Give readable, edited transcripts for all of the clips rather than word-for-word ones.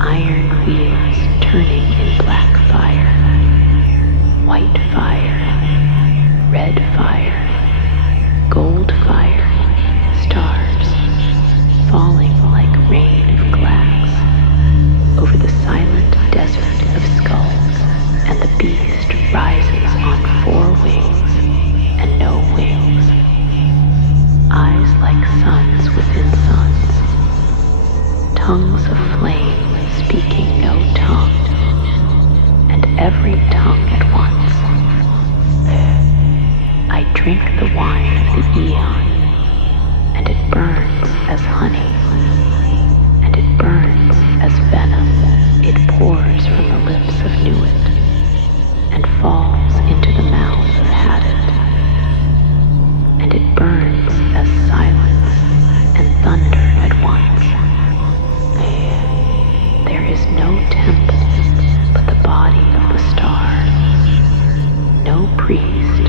iron wheels turning in black fire, white fire, red fire, gold fire, stars falling like rain of glass over the silent desert of skulls, and the beast rises on 4 wings and no wings, eyes like suns within suns, tongues of flame speaking no tongue, and every tongue at once. I drink the wine of the eon, and it burns as honey, and it burns as venom. It pours from the lips of Nuit, and falls into the mouth of Hadit, and it burns as silence and thunder at once. There is no temple but the body of the star, no priest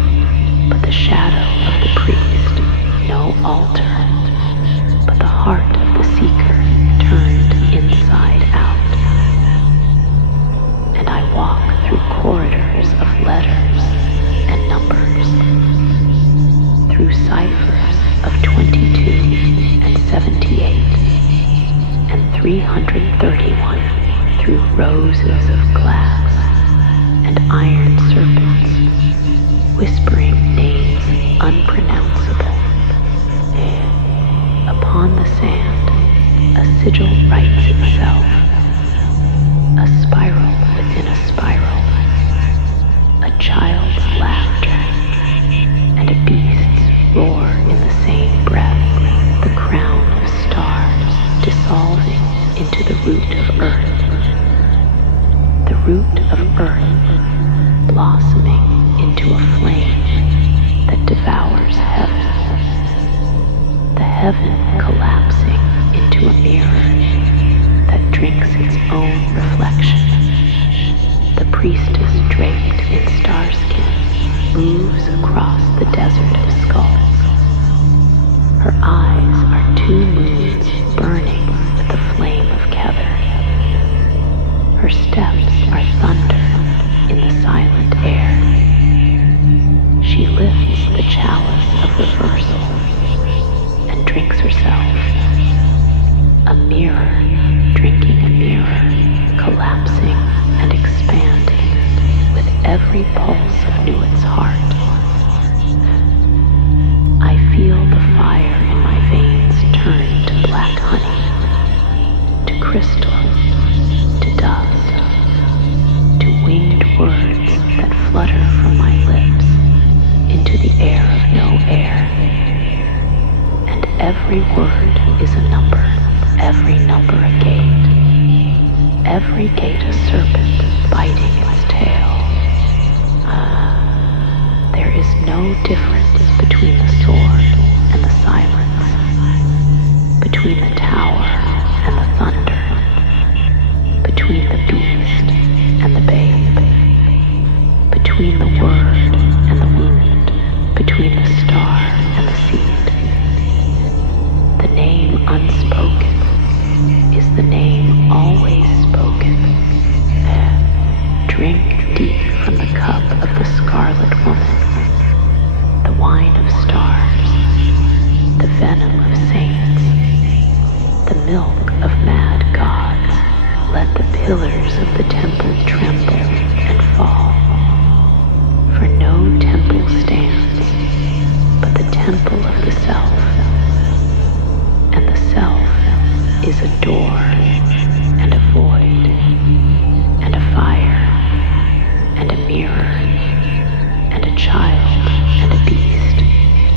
but the shadow of the priest, no altar but the heart of the seeker turned inside out. And I walk through corridors of letters and numbers, through ciphers of 22 and 78 and 331, through roses of glass and iron serpents, whispering names unpronounceable. Upon the sand, a sigil writes itself, a spiral within a spiral, a child's laughter, and a beast's roar in the same breath, the crown of stars dissolving into the root of earth, the root of earth blossoming into a flame that devours heaven, the heaven collapsing into a mirror that drinks its own reflection. The priestess draped in starskin moves across the desert of skulls. Her eyes are 2 moons burning with the flame of Kether. Her steps are thunder in the silent air. She lifts the chalice of reversal and drinks herself. A mirror drinking a mirror, collapsing and expanding with every pulse of Nuit's heart. I feel the fire in my veins turn to black honey, to crystal, to dust, to winged words that flutter from my lips into the air of no air. And every word is a number, every number a gate, every gate a serpent biting its tail. There is no difference between the sword and the silence, between the tower and the thunder, between the beast and the babe, between the word and the wound, between the star and the seed. The name unspoken is the name always spoken. Drink deep from the cup of the scarlet woman, the wine of stars, the venom of saints, the milk of mad gods. Let the pillars of the temple tremble and fall, for no temple stands but the temple of the self, and the self is a door and a void and a fire and a mirror and a child and a beast.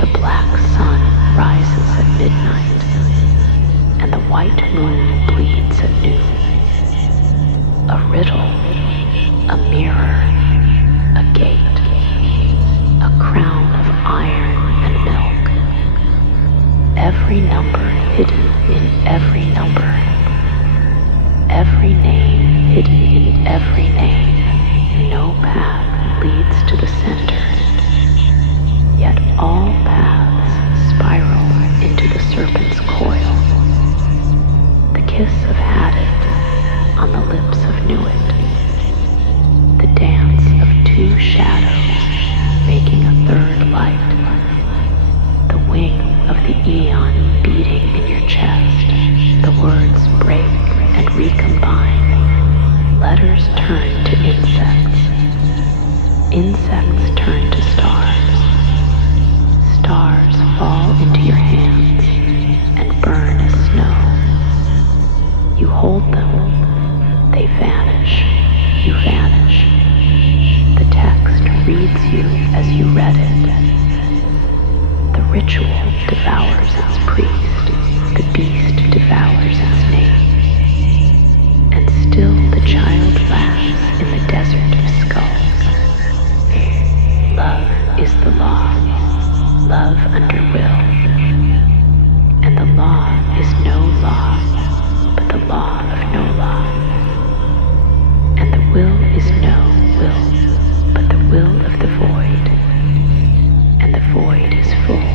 The black sun rises at midnight, and the white moon bleeds at noon. A riddle, a mirror, a gate, a crown of iron and milk. Every number hidden in every number, every name hidden in every name. No path leads to the center, yet all paths spiral into the serpent's coil. The kiss of Hadit on recombine. Letters turn to insects. Insects turn to stars. Stars fall into your hands and burn as snow. You hold them. They vanish. You vanish. The text reads you as you read it. The ritual devours its priest. The beast devours its name. And still the child laughs in the desert of skulls. Love is the law. Love under will. And the law is no law, but the law of no law. And the will is no will, but the will of the void. And the void is full,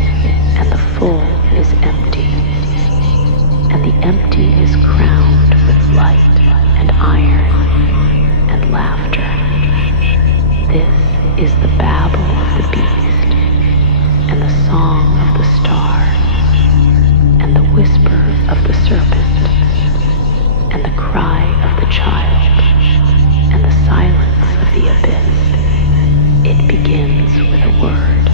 and the full is empty. And the empty is crowned with light and iron and laughter. This is the babble of the beast, and the song of the star, and the whisper of the serpent, and the cry of the child, and the silence of the abyss. It begins with a word,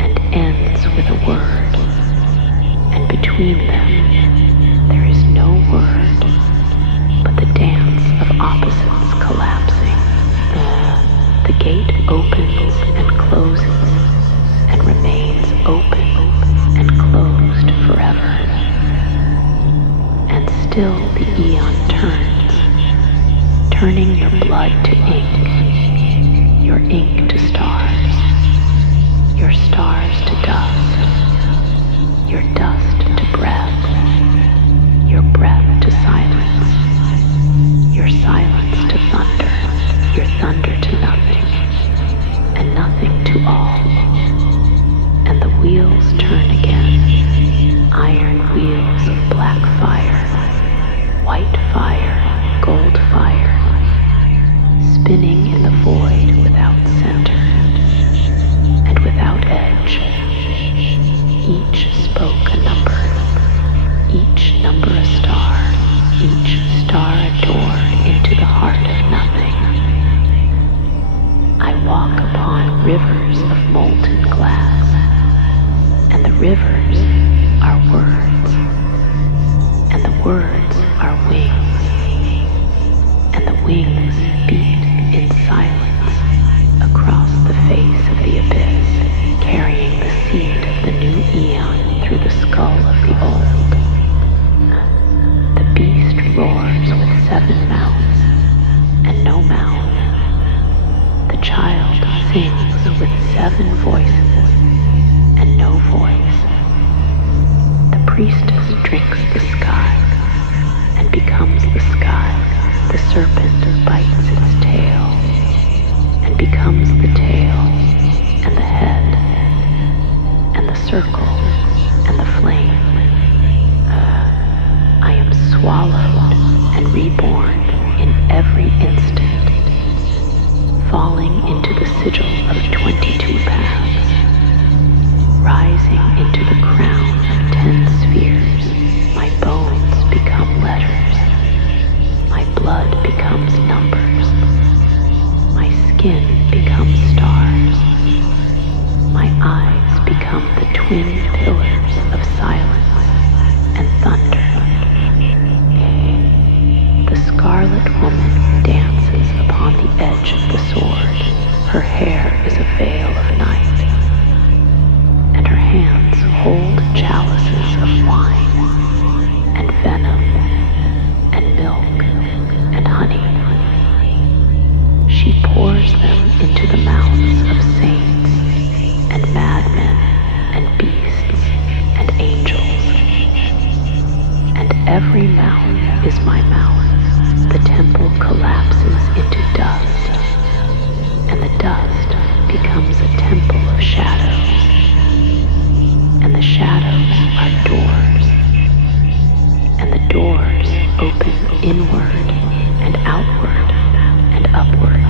and ends with a word, and between them there is no word, but the dance of opposites collapsing. The gate opens and closes, and remains open and closed forever. And still the eon turns, turning your blood to ink, your ink to stars, your stars to dust, your dust to breath, your breath to silence, your silence to thunder, your thunder to nothing, and nothing to all. And the wheels turn again, iron wheels of black fire, white fire, gold fire, spinning in the void without center and without edge. Each spoke a number, each number a star, each star a door into the heart of nothing. I walk upon rivers of molten glass, and the rivers are words, and the words are wings, and the wings beat in silence across the face of the abyss, carrying the seed of the new eon through the skull of the old. The beast roars with 7 mouths and no mouth. The child sings with 7 voices and no voice. The priestess drinks the sky and becomes the sky. The serpent bites its tail and becomes the tail and the head and the circle and the flame. I am swallowed and reborn in every instant, falling into the sigil of 22 paths, rising into the crown of 10 spheres. My bones become letters, my blood becomes numbers, my skin becomes stars, my eyes become the twin pillars of silence and thunder. The scarlet woman dances upon the edge of the sword. Her hair is a veil of night, and her hands hold chalices of wine, and venom, and milk, and honey. She pours them into the mouths of saints, and madmen, and beasts, and angels. And every mouth is my mouth. The temple collapses into dust, and the dust becomes a temple of shadows, and the shadows are doors, and the doors open inward and outward and upward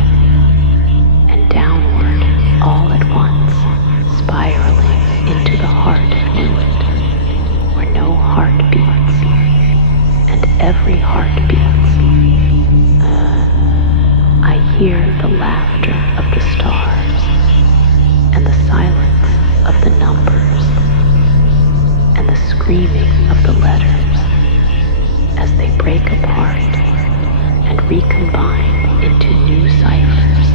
and downward all at once, spiraling into the heart of Newt, where no heart beats, and every heartbeat. I hear the laughter of the stars and the silence of the numbers and the screaming of the letters as they break apart and recombine into new ciphers,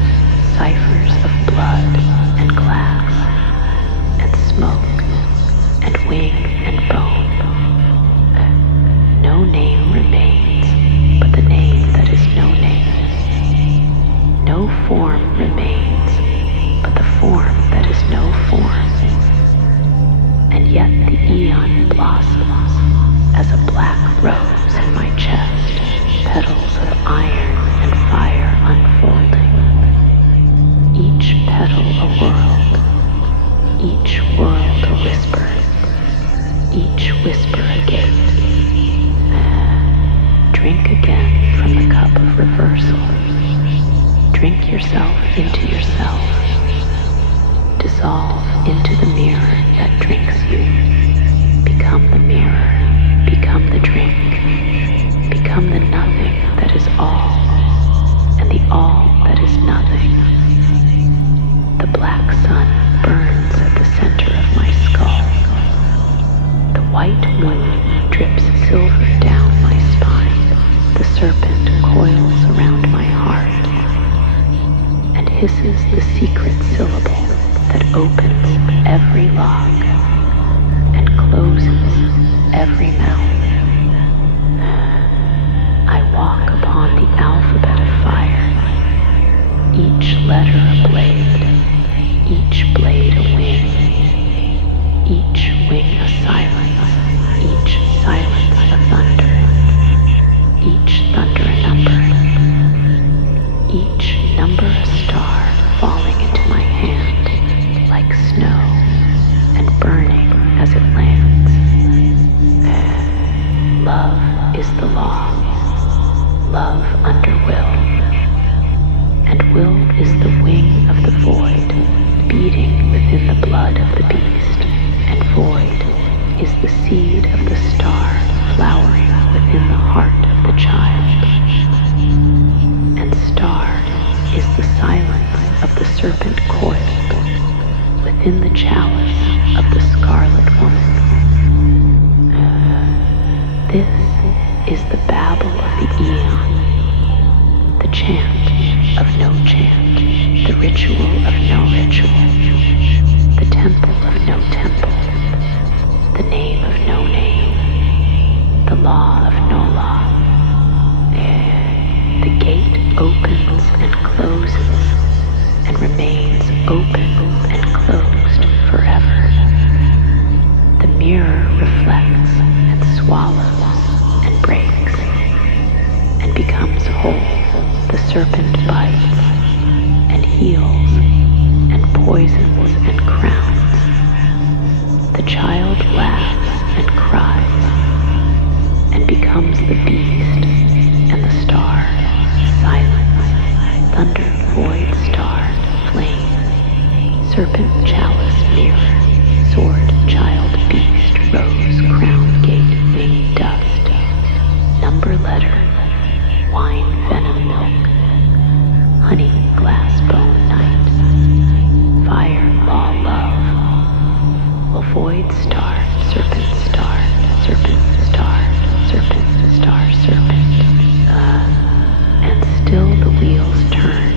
ciphers of blood and glass and smoke and wing and bone. No name remains but the name that is no name. No form remains but the form that is no form. And yet the eon blossoms as a black rose in my chest, petals of iron and fire unfolding. Each petal a world, each world a whisper, each whisper a gate. Drink again from the cup of reversal. Drink yourself into yourself. Dissolve into the mirror that drinks you. Become the mirror, become the drink. Become the nothing that is all, and the all that is nothing. The black sun burns at the center of my skull. The white moon drips silver down my spine. The serpent coils around my heart and hisses the secret syllable that opens every lock and closes every mouth. I walk upon the alphabet of fire, each letter a blade, each blade a wing, each wing a silence, each silence a thunder, each thunder a number, each number a star falling into my hand like snow and burning as it lands. Love is the law, love under will, and will is the wing of the void beating within the blood of the beast, and void is the seed of the star flowering within the heart of the child, and star is the silence of the serpent coiled within the chalice of the scarlet woman. This is the babble of the eon, the chant of no chant, the ritual of no ritual, the temple of no temple, the name of no name, the law of no law. The gate opens and closes and remains open and closed forever. The mirror reflects and swallows and breaks and becomes whole. The serpent bites and heals and poisons and crowns. The child laughs and cries and becomes the beast and the star, silence, thunder, void, star, flame, serpent, chalice, mirror, sword, child, beast, rose, crown, gate, wing, dust, number, letter, wine, venom, milk, honey, glass, bone, night, fire, law, love, will void, star, serpent, star, serpent, star, serpent, star, serpent. And still the wheels turn,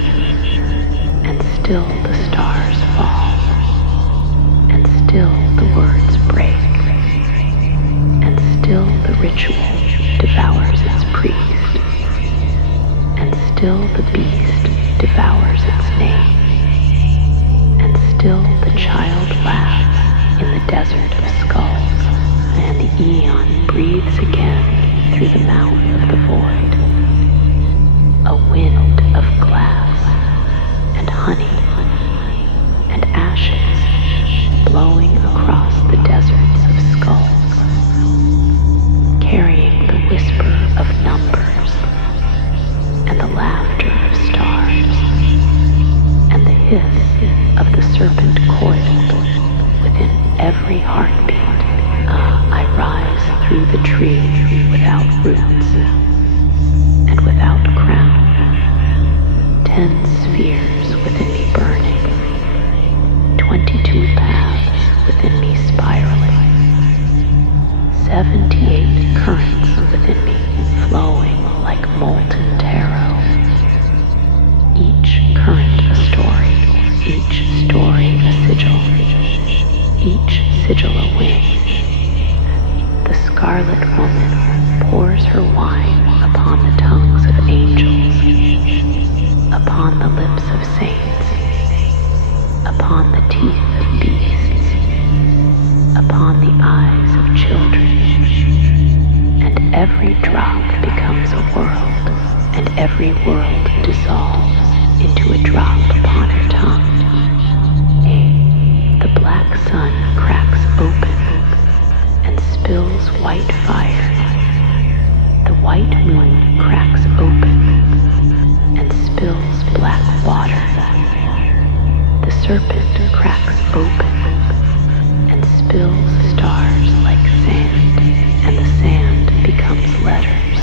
and still the stars fall, and still the words break, and still the ritual devours its priest, and still the beast devours its name, and still the child laughs in the desert of skulls, and the eon breathes again through the mouth of the void. A wind of glass and honey and ashes blowing across the deserts of skulls, carrying the whisper of numbers and the laughter of stars and through the tree without roots and without crown. 10 spheres within me burning, 22 paths within me spiraling, 78 currents within me flowing like molten tarot. Each current a story, each story a sigil, each sigil a wing. The scarlet woman pours her wine upon the tongues of angels, upon the lips of saints, upon the teeth of beasts, upon the eyes of children. And every drop becomes a world, and every world dissolves into a drop upon her tongue. The black sun cracks open and spills white fire. The white moon cracks open and spills black water. The serpent cracks open and spills stars like sand, and the sand becomes letters,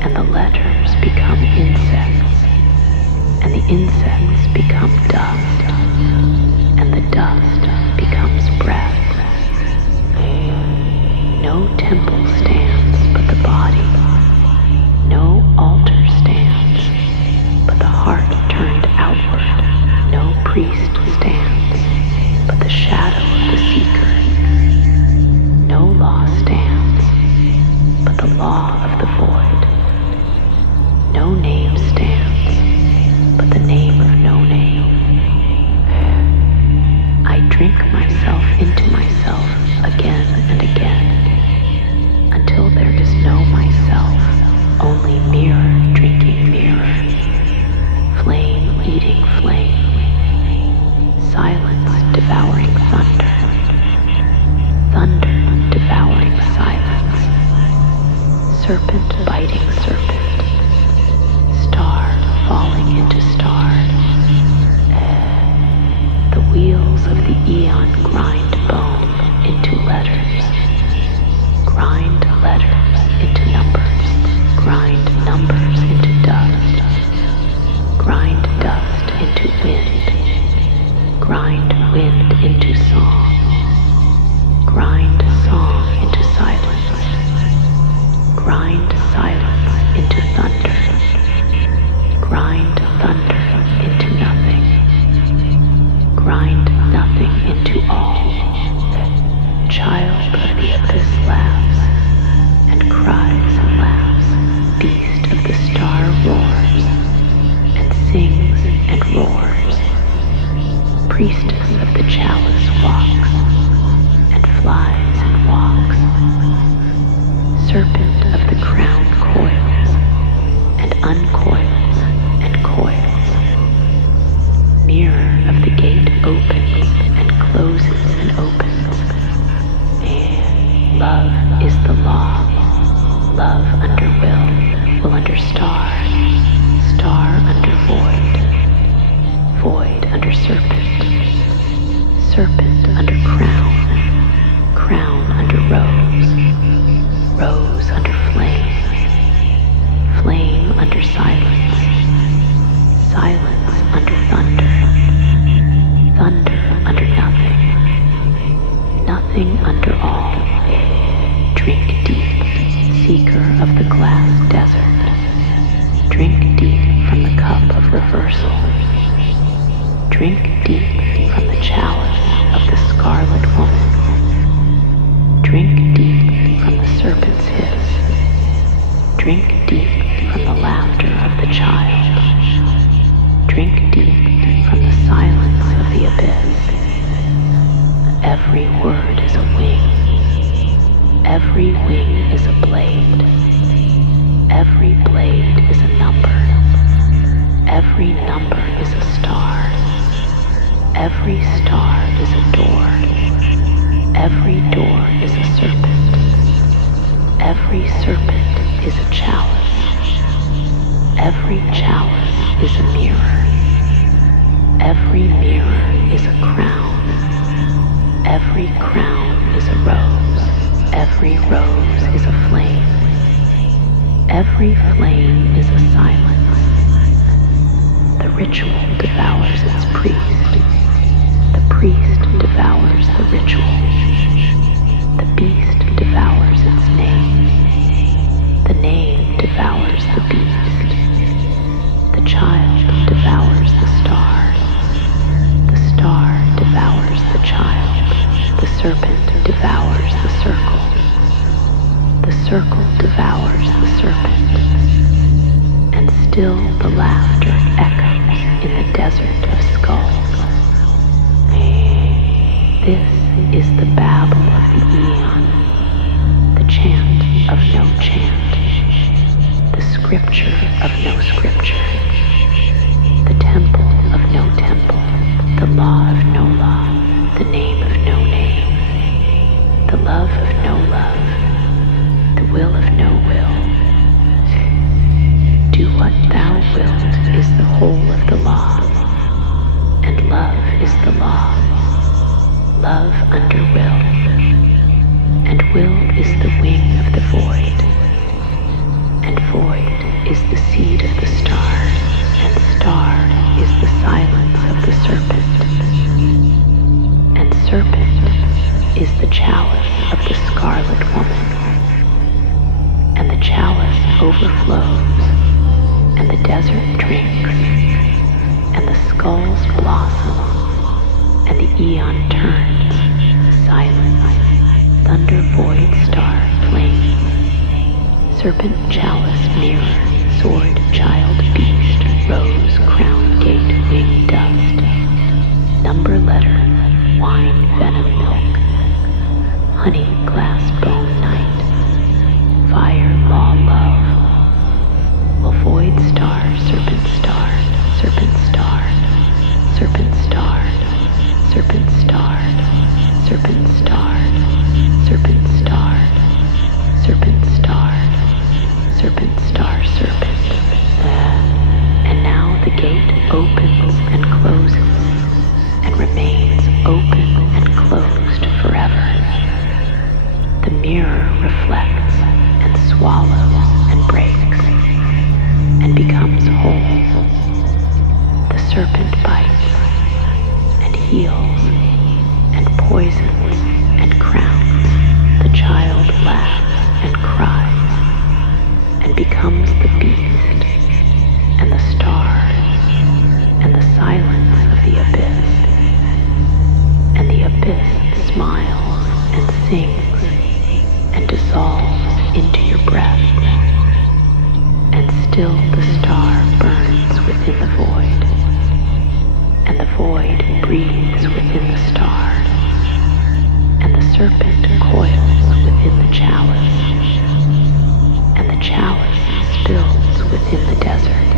and the letters become insects, and the insects become dust, and the dust becomes breath. No temple stands but the body, no altar stands but the heart turned outward, no priest stands but the shadow of the seeker, no law stands but the law of the void, no name stands but the name of no name. I drink myself into myself again and again, until there is no myself, only mirror drinking mirror, flame eating flame, silence devouring thunder, thunder devouring silence, serpent biting serpent, star falling into star. The wheels of the eon grind bone into letters, grind letters into numbers, grind numbers into dust, grind dust into wind, grind wind into song, grind song into silence, grind silence into thunder, grind thunder into nothing, grind nothing into all. Child of the abyss laughs and cries and laughs. Beast of the star roars and sings and roars. Priestess of the chalice walks and flies and walks. Serpent of the crown coils and uncoils and coils. Mirror of the gate opens and closes and opens. Love is the law. Love under will under star, star under void, void under serpent, serpent under crown, crown under rose, rose under flame, flame under silence, silence under thunder, thunder under nothing, nothing under all. Drink deep, seeker of the glass desert. Drink deep from the cup of reversal. Drink deep from the chalice of the scarlet woman. Drink deep from the serpent's hiss. Drink deep from the laughter of the child. Drink deep from the silence of the abyss. Every word is a wing. Every wing is a blade. Every blade is a number. Every number is a star. Every star is a door. Every door is a serpent. Every serpent is a chalice. Every chalice is a mirror. Every mirror is a crown. Every crown is a rose. Every rose is a flame. Every flame is a silence. The ritual devours its priest. The priest devours the ritual. The beast devours its name. The name devours the beast. The child devours the star. The star devours the child. The serpent devours the circle. The circle devours the serpent. And still the laughter echoes in the desert of skulls. This is the babble of the eon, the chant of no chant, the scripture of no scripture, the temple of no temple, the law of no law, the name of no name, the love of no love, the will of no will. Do what thou wilt is the whole of the law, and love is the law. Love under will, and will is the wing of the void, and void is the seed of the star, and star is the silence of the serpent, and serpent is the chalice of the scarlet woman, and the chalice overflows, and the desert drinks, and the skulls blossom, and the eon turns, silence, thunder void star flame, serpent chalice mirror, sword child beast, rose crown gate wing dust, number letter, wine venom milk, honey glass bone night, fire law love, will void star, serpent star, serpent star, serpent star, serpent starred, serpent starred, serpent starred, serpent starred, serpent star serpent. And now the gate opens and closes, and remains open and closed forever. The mirror reflects and swallows and breaks, and becomes whole. The serpent bites, and heals, and poisons, and crowns. The child laughs and cries, and becomes the beast, and the stars, and the silence of the abyss. And the abyss smiles and sings, and dissolves into your breath. And still the star burns within the void, and the void breathes within the star, and the serpent coils within the chalice, and the chalice spills within the desert,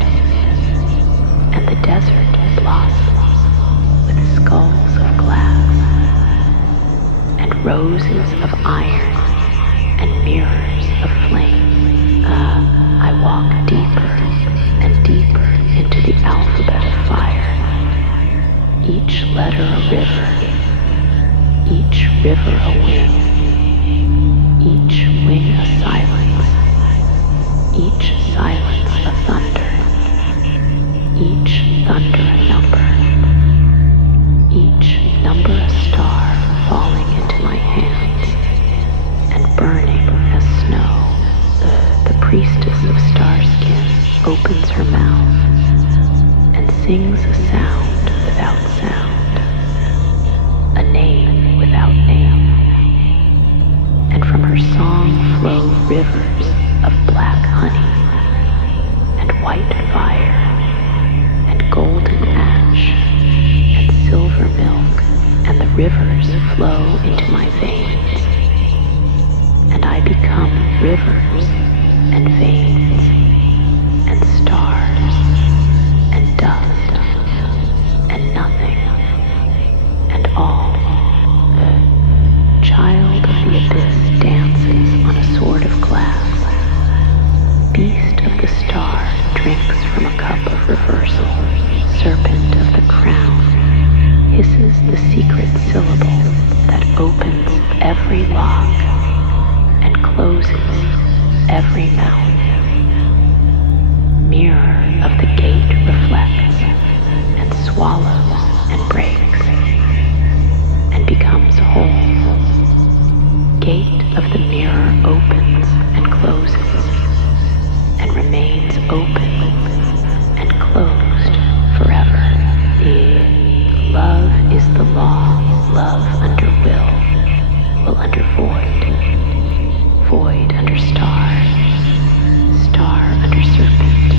and the desert blossoms with skulls of glass, and roses of iron, and mirrors of flame. I walk deeper and deeper into the alphabet of fire. Each letter a river, each river a wing, each wing a silence, each silence a thunder, each thunder a number, each number a star falling into my hands and burning as snow. The priestess of starskin opens her mouth and sings a sound without sound, a name without name, and from her song flow rivers of black honey, and white fire, and golden ash, and silver milk, and the rivers flow into my veins, and I become rivers, and veins, and stars, and dust, and nothing, and all. Child of the abyss dances on a sword of glass. Beast of the star drinks from a cup of reversal. Serpent of the crown hisses the secret syllable that opens every lock closes every mouth. Mirror of the gate reflects and swallows and breaks and becomes whole. Gate of the mirror opens and closes and remains open and closed forever. Love is the law. Love under will under void, void under star, star under serpent,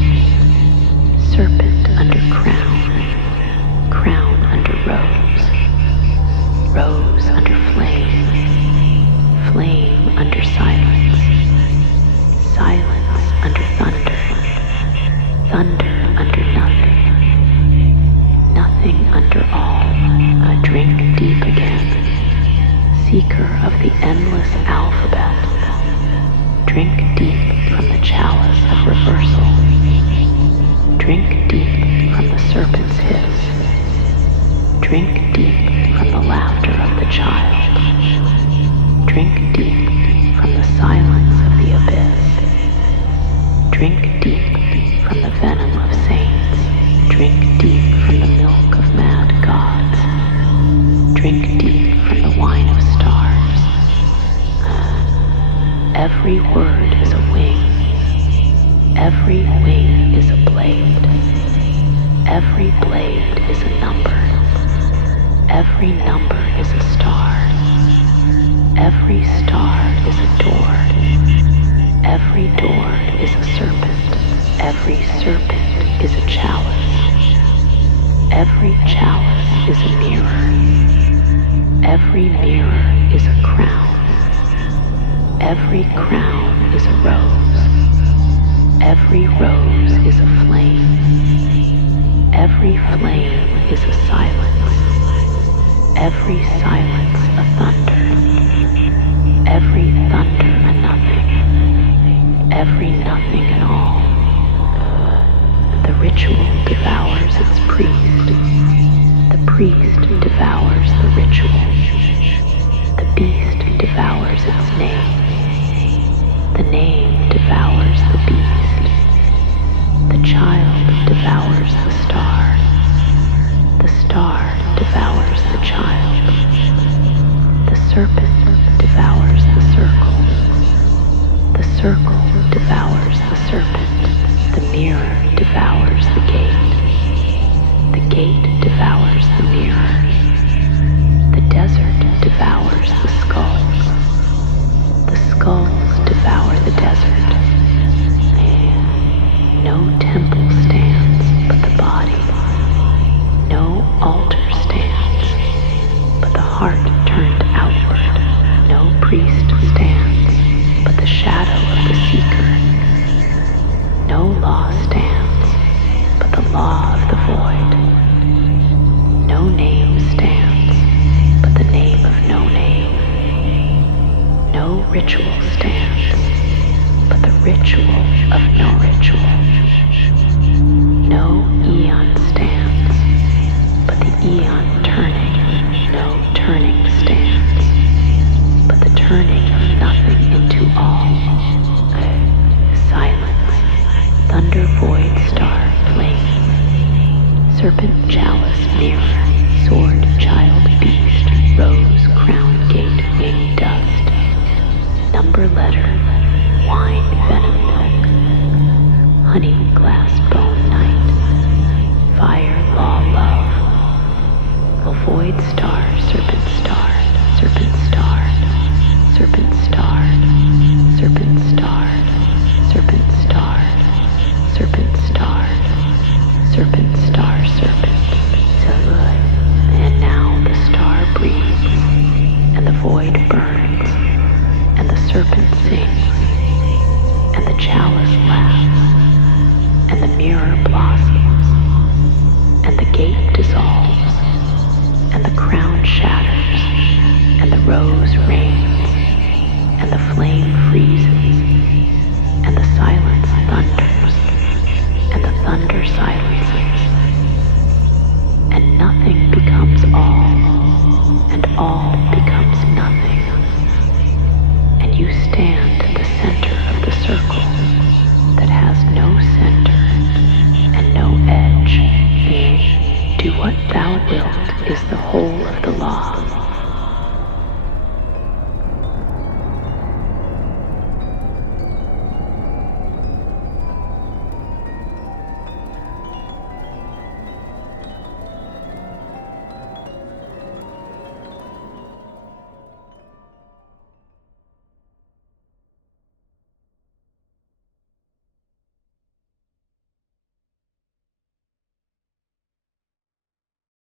serpent under crown, crown under rose, rose under flame, flame under silence, silence under thunder, thunder under nothing, nothing under all. Drink deep again, seeker of the endless alphabet. Drink deep from the chalice of reversal. Drink deep from the serpent's hiss. Drink deep from the laughter of the child. Drink deep from the silence of the abyss. Drink deep from the venom of saints. Drink deep from the milk of mad gods. Drink deep from the wine of stars. Every word is a wing. Every wing is a blade. Every blade is a number. Every number is a star. Every star is a door. Every door is a serpent. Every serpent is a chalice. Every chalice is a mirror. Every mirror is a crown. Every crown is a rose. Every rose is a flame. Every flame is a silence. Every silence a thunder. Every thunder a nothing. Every nothing at all. The ritual devours its priest. The priest devours the ritual. The beast devours its name. The name devours the beast. The child devours the star. The star devours the child. The serpent devours the circle. The circle devours the serpent. The mirror devours the gate. The gate devours the mirror. The desert devours the skulls. The skulls devour the desert. No temple stands but the body. No altar stands but the heart turned outward. No priest stands but the shadow of the seeker. No law stands but the law of the void. No name stands but the name of no name. No ritual stands but the ritual of no ritual. No eon stands but the eon turning. No turning stands but the turning of nothing into all. Silence, thunder, void, star, flame, serpent, chalice, mirror, sword, child, beast, rose, crown, gate, wing, dust, number, letter, wine, venom, milk, honey, glass, bone, night, fire, law, love, avoid, star, serpent, star, serpent, star, serpent, star, serpent, star, serpent, star, serpent, star, serpent, star, serpent. So good. And now the star breathes, and the void burns, and the serpent sings, and the chalice laughs, and the mirror blossoms, and the gate dissolves, and the crown shatters, and the rose reigns, and the flame freezes, and the silence thunders, and the thunder silences, and nothing becomes all, and all becomes nothing, and you stand is the whole of the law.